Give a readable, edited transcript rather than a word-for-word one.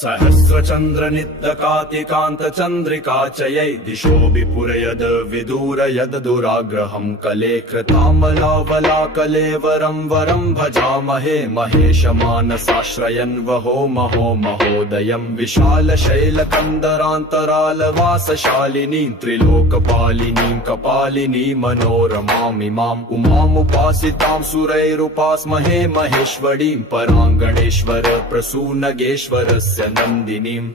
सहस्रचन्द्रनित्यकान्तिकान्तचन्द्रिका च यै दिशो विपुरयद् विदूरयद् दुराग्रहं कले कृतामलावलाकलेवरं वरं भजामहे महेशमानसाश्रयन् वहो महो महोदयं विशालशैलकन्दरान्तरालवासशालिनीं त्रिलोकपालिनीं कपालिनी मनोरमामिमाम् उमामुपासितां सुरैरुपास्महे महेश्वरीं पराङ्गणेश्वर प्रसूनगेश्वरस्य नन्दिनीम्।